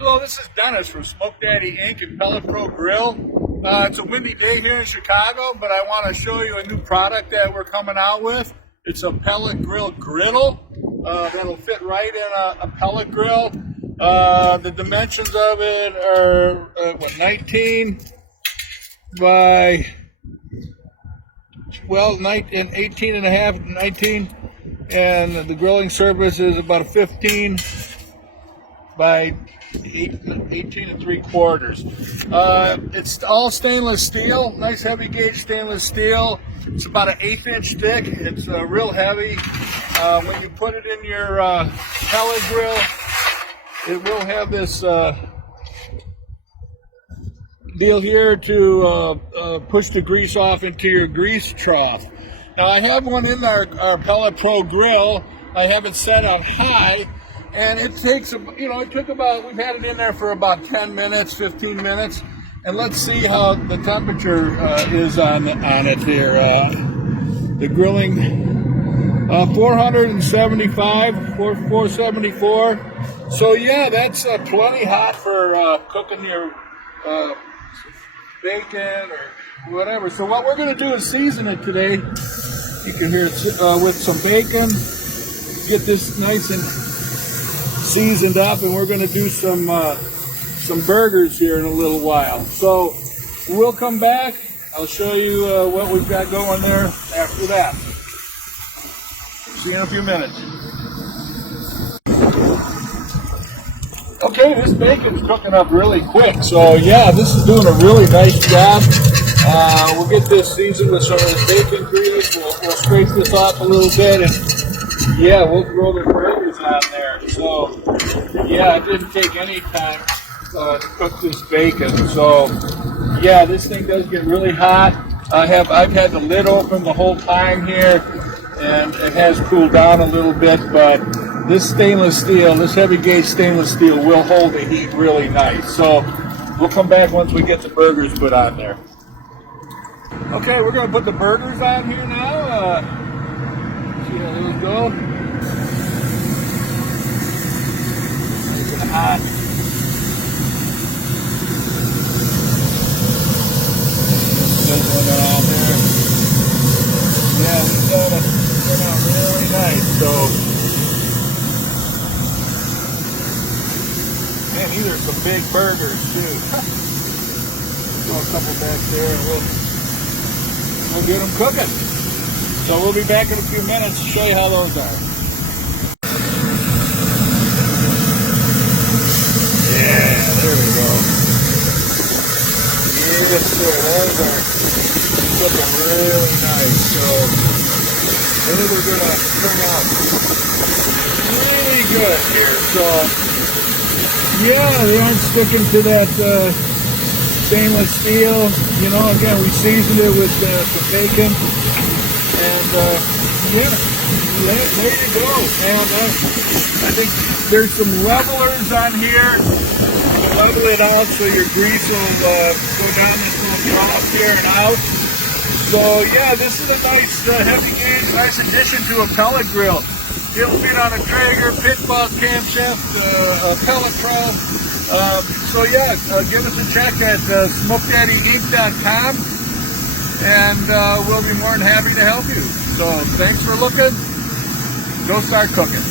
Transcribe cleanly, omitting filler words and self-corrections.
Hello, this is Dennis from Smoke Daddy Inc. and Pellet Pro Grill. It's a windy day here in Chicago, but I want to show you a new product that we're coming out with. It's a pellet grill griddle that'll fit right in a pellet grill. The dimensions of it are 19 by 18 and a half, 19, and the grilling surface is about a 15 by 18 and 3/4. It's all stainless steel, nice heavy gauge stainless steel. It's about an 1/8 inch thick. It's real heavy. When you put it in your pellet grill, it will have this deal here to push the grease off into your grease trough. Now I have one in our Pellet Pro grill. I have it set up high. And it takes, we've had it in there for about 10 minutes, 15 minutes. And let's see how the temperature is on it here. The grilling, 475, 474. So yeah, that's plenty hot for cooking your bacon or whatever. So what we're going to do is season it today. You can hear it with some bacon. Get this nice and seasoned up, and we're going to do some burgers here in a little while. So we'll come back. I'll show you what we've got going there after that. See you in a few minutes. Okay, this bacon's cooking up really quick. So yeah, this is doing a really nice job. We'll get this seasoned with some of this bacon grease. We'll scrape this off a little bit, and yeah, we'll throw the burgers on there. So yeah, it didn't take any time to cook this bacon. So yeah, this thing does get really hot. I've had the lid open the whole time here, and it has cooled down a little bit, but this stainless steel, this heavy gauge stainless steel will hold the heat really nice. So we'll come back once we get the burgers put on there. Okay, we're going to put the burgers on here now. See how those go. Nice and hot. This one on there. Yeah, these turn out really nice. So, man, these are some big burgers too. Throw a couple back there, and we'll get them cooking. So we'll be back in a few minutes to show you how those are. Yeah, there we go. Yes, sir. Those are looking really nice. So those are going to turn out really good here. So yeah, they aren't sticking to that stainless steel. You know, again, we seasoned it with some bacon. And yeah, there you go. And I think there's some levelers on here. Level it out so your grease will go down this little trough here and out. So yeah, this is a nice heavy gauge, nice addition to a pellet grill. It'll fit on a Traeger, Pitbull, camshaft, Pellet Pro. So yeah, give us a check at smokedaddyinc.com. And we'll be more than happy to help you. So thanks for looking. Go start cooking.